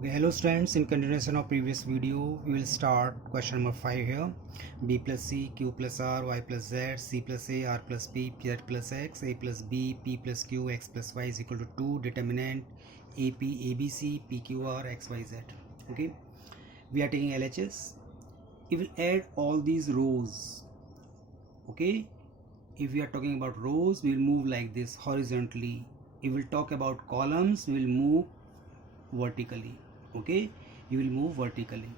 Okay, hello students. In continuation of previous video, we will start question number 5 here. B plus C, Q plus R, Y plus Z, C plus A, R plus P, Z plus X, A plus B, P plus Q, X plus Y is equal to 2. Determinant AP, ABC, PQR, XYZ. Okay, we are taking LHS. We will add all these rows. Okay, if we are talking about rows, we will move like this horizontally. If we will talk about columns, we will move vertically. Okay, you will move vertically,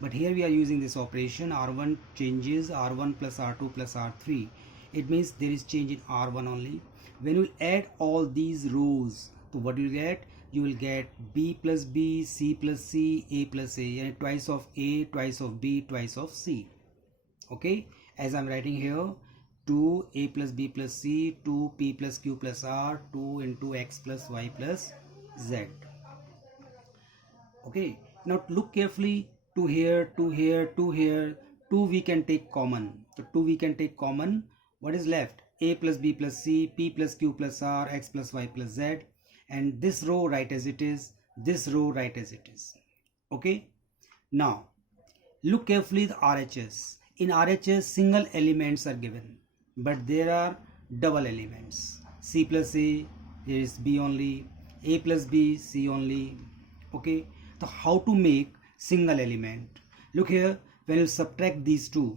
but here we are using this operation. R1 changes R1 plus R2 plus R3. It means there is change in R1 only. When you add all these rows, so what you get? You will get B plus B, C plus C, A plus A, and twice of A, twice of B, twice of C. Okay, as I'm writing here, 2A plus B plus C, 2P plus Q plus R, 2 into X plus Y plus Z. Okay, now look carefully, 2 here, 2 here, 2 here, 2 we can take common. So 2 we can take common. What is left? A plus B plus C, P plus Q plus R, X plus Y plus Z, and this row write as it is, this row write as it is. Okay, now look carefully the RHS. In RHS single elements are given, but there are double elements. C plus A, there is B only, A plus B, C only. Okay, so how to make single element? Look here, when you subtract these two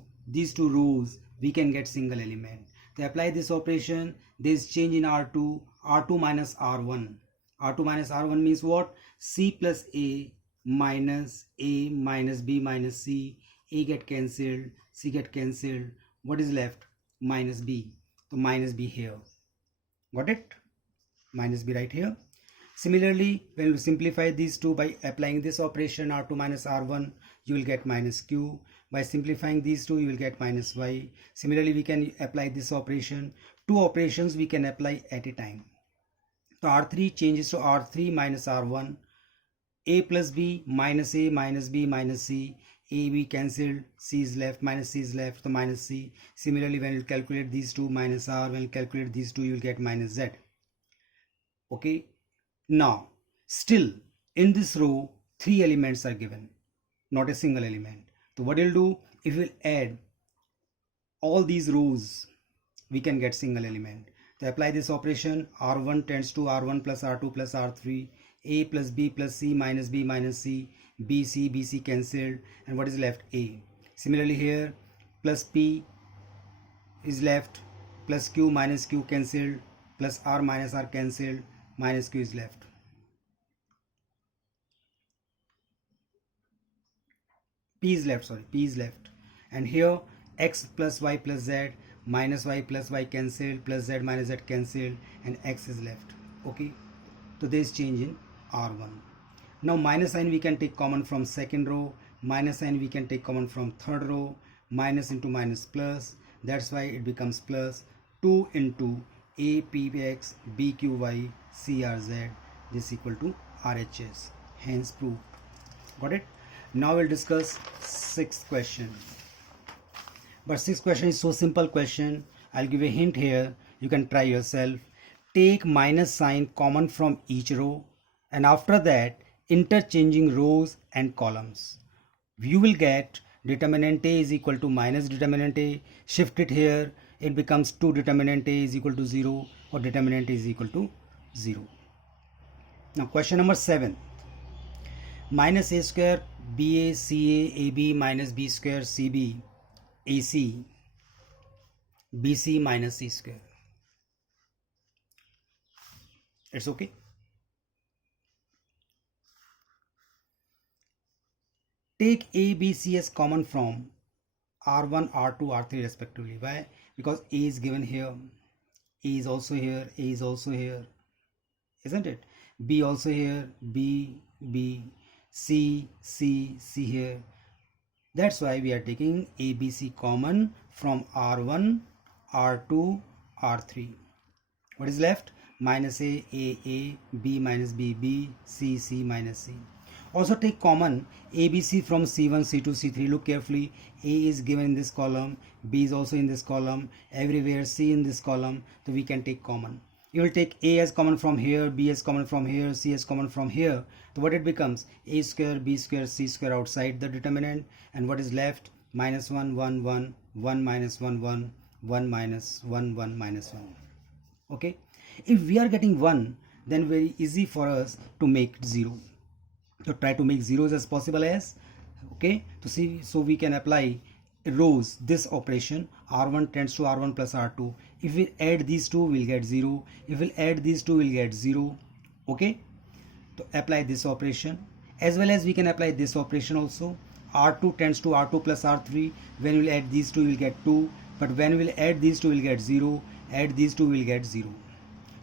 rows, we can get single element. To apply this operation, there is change in R2, R2 minus R1. R2 minus R1 means what? C plus A minus B minus C. A get cancelled, C get cancelled. What is left? Minus B. So minus B here. Got it? Minus B right here. Similarly, when you simplify these two by applying this operation R2 minus R1, you will get minus Q. By simplifying these two, you will get minus Y. Similarly, we can apply this operation. Two operations we can apply at a time. So R3 changes to R3 minus R1. A plus B minus A minus B minus C. A B cancelled, C is left, minus C is left, so minus C. Similarly, when you calculate these two minus R, when you calculate these two, you will get minus Z. Okay. Now, still in this row, 3 elements are given, not a single element. So what you'll do, if you add all these rows, we can get single element. To apply this operation, R1 tends to R1 plus R2 plus R3, A plus B plus C minus B minus C, BC cancelled, and what is left? A. Similarly here, plus P is left, plus Q minus Q cancelled, plus R minus R cancelled, minus Q is left. P is left, and here X plus Y plus Z, minus Y plus Y cancelled, plus Z minus Z cancelled, and X is left. Okay, so there is change in R1. Now minus sign we can take common from second row, minus sign we can take common from third row, minus into minus plus, that's why it becomes plus 2 into APX BQY CRZ, this is equal to RHS, hence proved. Got it? Now we'll discuss sixth question. But sixth question is so simple question. I'll give a hint here. You can try yourself. Take minus sign common from each row, and after that interchanging rows and columns. You will get determinant A is equal to minus determinant A. Shift it here. It becomes 2 determinant A is equal to 0, or determinant A is equal to 0. Now question number 7. Minus A square BA CA AB minus B square CB AC BC minus C square. It's okay. Take A, B, C as common from R1, R2, R3 respectively. Why? Because A is given here, A is also here, A is also here, isn't it? B also here, B, C here. That's why we are taking A, B, C common from R1, R2, R3. What is left? Minus A, B minus B, C minus C. Also take common ABC from C1, C2, C3. Look carefully. A is given in this column, B is also in this column, everywhere C in this column, so we can take common. You will take a as common from here, b as common from here, c as common from here. So what it becomes? A square, b square, c square outside the determinant, and what is left? Minus 1, 1, 1, 1 minus 1, 1, 1 minus 1, 1 minus 1. Okay, if we are getting 1, then very easy for us to make 0. So try to make zeros as possible as, okay, to see, so we can apply rows this operation. R1 tends to R1 plus R2. If we add these two, we'll get 0. If we'll add these two, we'll get 0. Okay, to apply this operation, as well as we can apply this operation also. R2 tends to R2 plus R3. When we'll add these two, we'll get 2. But when we'll add these two, we'll get 0. Add these two, we'll get 0.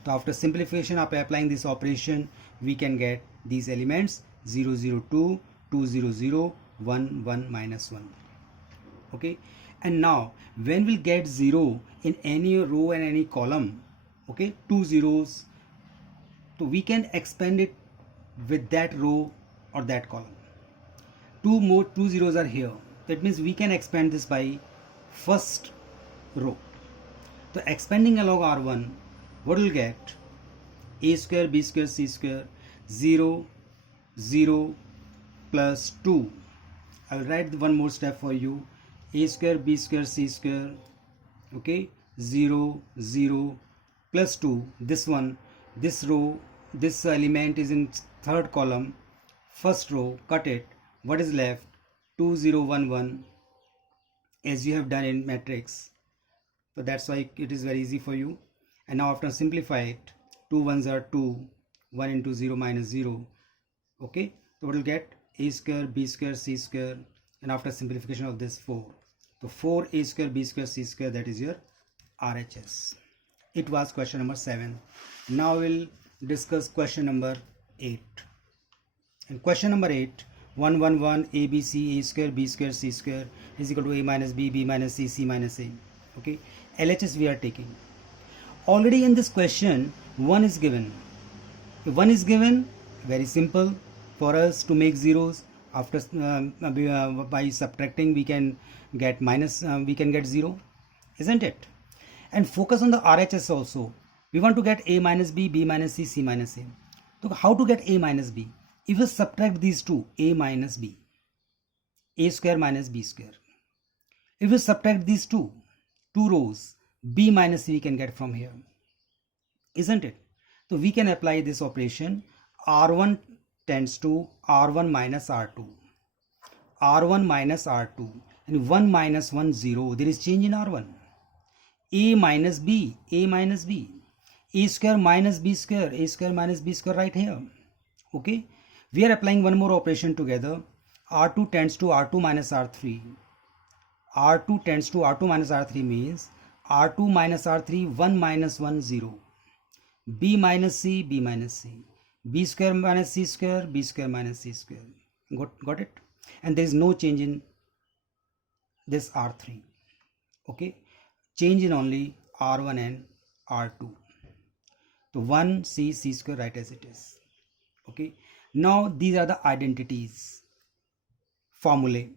So after simplification, after applying this operation, we can get these elements 0, 0, 2, 2, 0, 0, 1, 1 minus 1. Okay, and now when we'll get 0 in any row and any column, okay, 2 zeros, so we can expand it with that row or that column. Two zeros are here. That means we can expand this by first row. So expanding along R1, what will get? A square, b square, c square, 0, 0 plus 2. I will write one more step for you. A square, b square, c square, okay, 0, 0 plus 2. This one, this row, this element is in third column, first row, cut it. What is left? 2, 0, 1, 1, as you have done in matrix. So that's why it is very easy for you. And now after simplify it, 2 ones are 2, 1 into 0 minus 0. Okay, so what will get? A square, b square, c square, and after simplification of this 4. So 4a square, b square, c square, that is your RHS. It was question number 7. Now we'll discuss question number 8. And question number 8, 1, 1, 1, a, b, c, a square, b square, c square is equal to a minus b, b minus c, c minus a. Okay, LHS we are taking. Already in this question, 1 is given. If 1 is given, very simple for us to make zeros. After by subtracting, we can get minus, we can get 0, isn't it? And focus on the RHS also. We want to get a minus b, b minus c, c minus a. So how to get a minus b? If we subtract these two, a minus b, a square minus b square. If we subtract these two rows, b minus c we can get from here, isn't it? So we can apply this operation. R1 tends to R1 minus R2, R1 minus R2, and 1 minus 1, 0. There is change in R1. A minus b, a minus b, a square minus b square, a square minus b square right here. Okay, we are applying one more operation together. R2 tends to R2 minus R3. R2 tends to R2 minus R3 means R2 minus R3, 1 minus 1, 0. B minus C, B minus C. B square minus C square, B square minus C square. Got it? And there is no change in this R3. Okay, change in only R1 and R2. So 1 C, C square, right as it is. Okay, now these are the identities, formulae.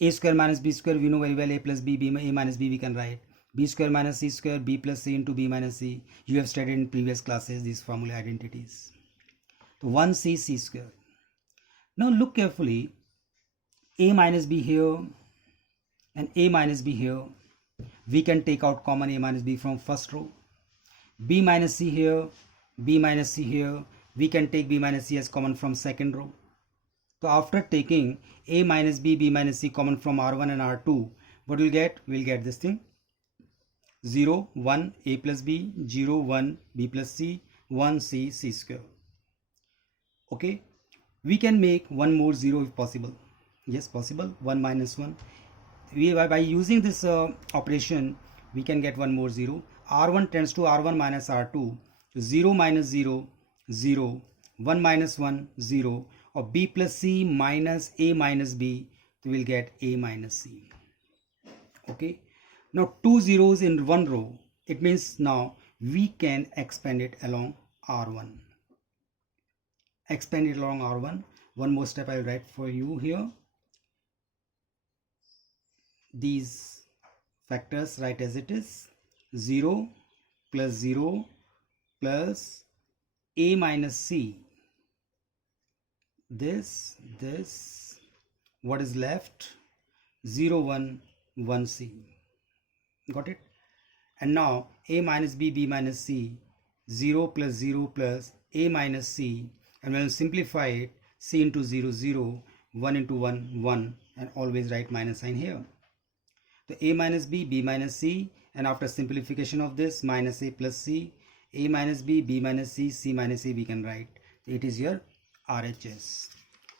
A square minus b square, we know very well. A plus b, a minus b we can write. B square minus c square, b plus c into b minus c. You have studied in previous classes these formula identities. So 1c, c square. Now look carefully. A minus b here and a minus b here. We can take out common a minus b from first row. B minus c here, b minus c here. We can take b minus c as common from second row. So after taking a minus b, b minus c common from R1 and R2, what we'll get? We'll get this thing. 0, 1, a plus b, 0, 1, b plus c, 1, c, c square. Okay, we can make one more 0 if possible. Yes, possible. 1 minus 1. By using this operation, we can get one more 0. R1 tends to R1 minus R2. 0 minus 0, 0. 1 minus 1, 0. Or b plus c minus a minus b, so we'll get a minus c. Okay, now 2 zeros in one row, it means now we can expand it along R1. Expand it along R1. One more step I'll write for you here. These factors write as it is. 0 plus 0 plus a minus c. This, what is left? 0, 1, 1c. Got it? And now a minus b, b minus c, 0 plus a minus c, and when you simplify it, c into 0, 0, 1 into 1, 1, and always write minus sign here. So a minus b, b minus c, and after simplification of this, minus a plus c, a minus b, b minus c, c minus a we can write. It is your RHS.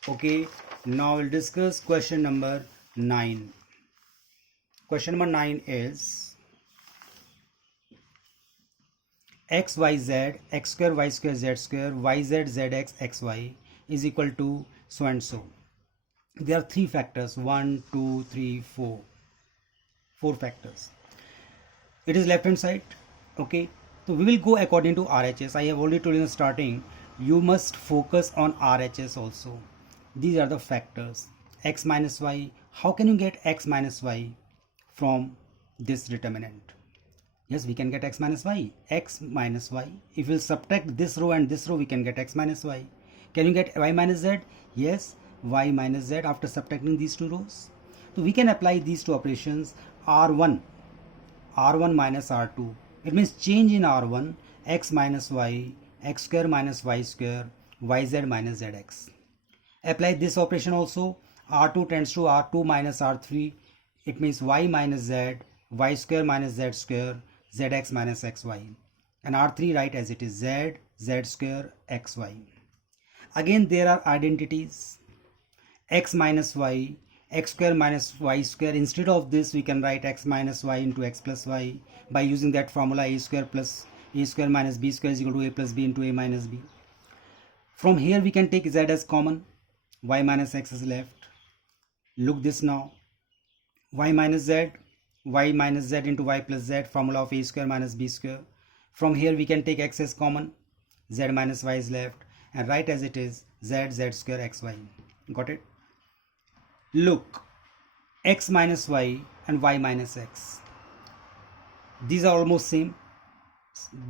Okay, now we'll discuss question number 9. Question number 9 is x, y, z, x square, y square, z square, y, z, z, x, x, y is equal to so and so. There are 3 factors, 1, 2, 3, 4. 4 factors. It is left hand side. Okay, so we will go according to RHS. I have already told you in the starting, you must focus on RHS also. These are the factors. X minus y. How can you get x minus y from this determinant? Yes, we can get x minus y. X minus y. If we'll subtract this row and this row, we can get x minus y. Can you get y minus z? Yes, y minus z after subtracting these 2 rows. So we can apply these 2 operations. R1 minus R2. It means change in R1, x minus y, x square minus y square, yz minus zx. Apply this operation also. R2 tends to R2 minus R3. It means y minus z, y square minus z square, zx minus xy. And R3 write as it is z, z square, xy. Again there are identities. X minus y, x square minus y square. Instead of this we can write x minus y into x plus y by using that formula a square minus b square is equal to a plus b into a minus b. From here we can take z as common. Y minus x is left. Look this now. Y minus z into y plus z, formula of a square minus b square. From here we can take x as common. Z minus y is left and write as it is z, z square xy. Got it? Look, x minus y and y minus x. These are almost same.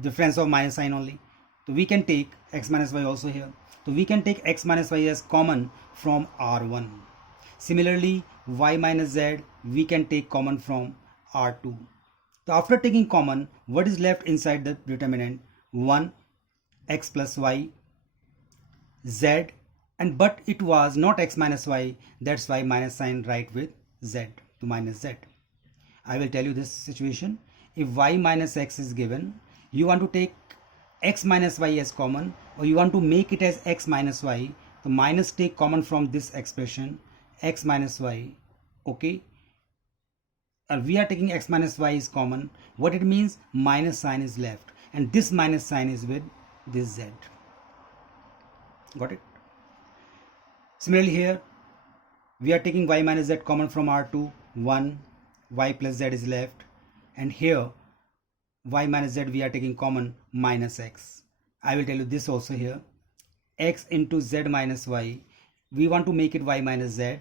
Difference of minus sign only. So we can take x minus y also here. So we can take x minus y as common from R1. Similarly, y minus z we can take common from R2. So after taking common, what is left inside the determinant? 1, x plus y, z, and but it was not x minus y, that's why minus sign write with z, to minus z. I will tell you this situation. If y minus x is given, you want to take x minus y as common, or you want to make it as x minus y, the minus take common from this expression, x minus y. Okay, we are taking x minus y is common. What it means? Minus sign is left, and this minus sign is with this z. Got it? Similarly here, we are taking y minus z common from R2, 1, y plus z is left, and here y minus z we are taking common, minus x. I will tell you this also here. X into z minus y, we want to make it y minus z,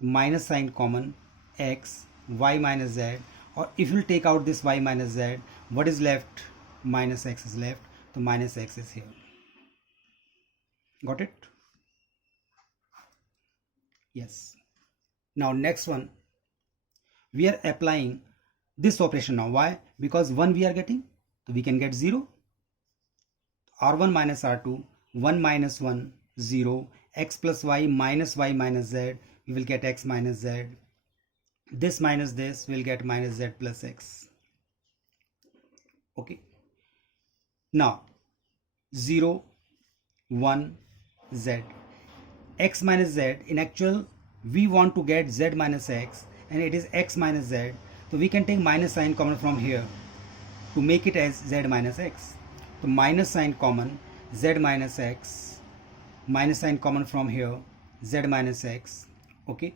minus sign common, x, y minus z, or if you take out this y minus z, what is left? Minus x is left, so minus x is here. Got it? Yes. Now next one, we are applying this operation now. Why? Because 1 we are getting, so we can get 0. R1 minus R2, 1 minus 1, 0, x plus y minus z, we will get x minus z. This minus this will get minus z plus x. Okay. Now 0, 1, z. X minus z, in actual we want to get z minus x, and it is x minus z. So we can take minus sign common from here to make it as z minus x. So minus sign common, z minus x, minus sign common from here, z minus x. Okay,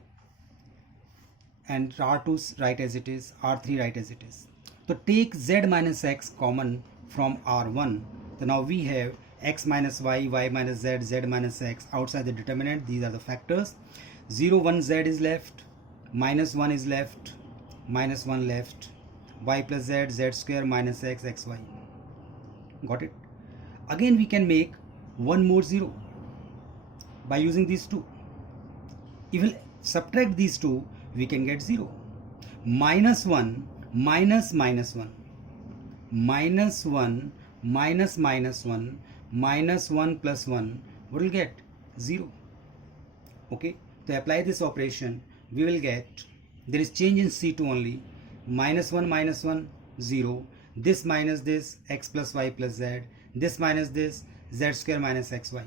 and R2 write as it is, R3 write as it is. So take z minus x common from R1. So now we have x minus y, y minus z, z minus x outside the determinant. These are the factors. 0, 1 z is left, minus 1 is left, minus 1 left, y plus z, z square minus x, xy. Got it? Again we can make one more 0 by using these two. If we subtract these two, we can get 0. Minus 1 minus minus 1, minus 1 minus minus 1, minus 1 plus 1, what will get? 0. Okay, to apply this operation, we will get, there is change in C2 only, minus 1, 0, this minus this, x plus y plus z, this minus this, z square minus xy.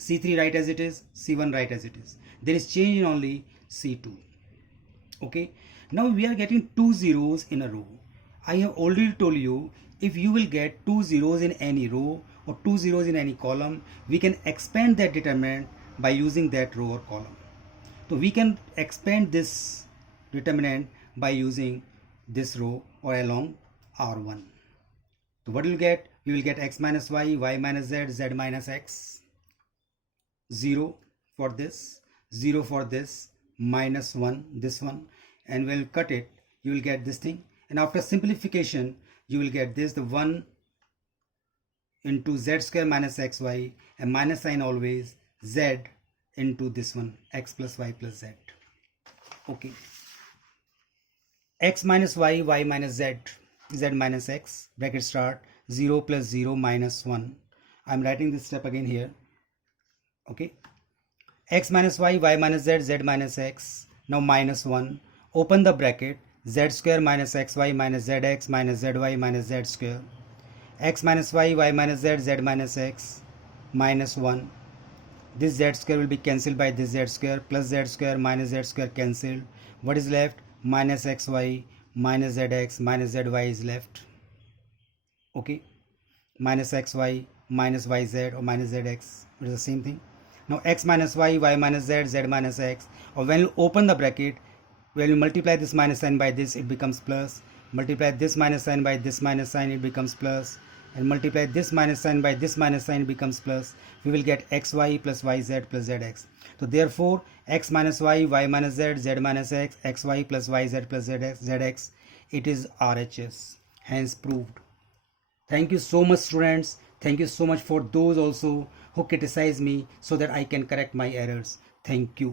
C3 write as it is, C1 write as it is. There is change in only C2. Okay, now we are getting two zeros in a row. I have already told you, if you will get two zeros in any row or two zeros in any column, we can expand that determinant by using that row or column. So we can expand this determinant by using this row or along R1. So what will you get? We will get x minus y, y minus z, z minus x. 0 for this, 0 for this, minus 1, this one, and we'll cut it, you will get this thing. And after simplification, you will get this, the 1 into z square minus xy, and minus sign always, z into this one, x plus y plus z. Okay. X minus y, y minus z, z minus x, bracket start, 0 plus 0 minus 1. I'm writing this step again here. Okay, x minus y, y minus z, z minus x, now minus 1, open the bracket, z square minus xy minus zx minus zy minus z square, x minus y, y minus z, z minus x, minus 1, this z square will be cancelled by this z square, plus z square minus z square cancelled, what is left? Minus xy minus zx minus zy is left. Okay, minus xy minus yz or minus zx, it is the same thing. Now x minus y, y minus z, z minus x, or when you open the bracket, when you multiply this minus sign by this, it becomes plus, multiply this minus sign by this minus sign, it becomes plus, and multiply this minus sign by this minus sign, it becomes plus. We will get xy plus yz plus zx. So therefore x minus y, y minus z, z minus x, xy plus yz plus zx, it is RHS, hence proved. Thank you so much, students. Thank you so much for those also who criticize me so that I can correct my errors. Thank you.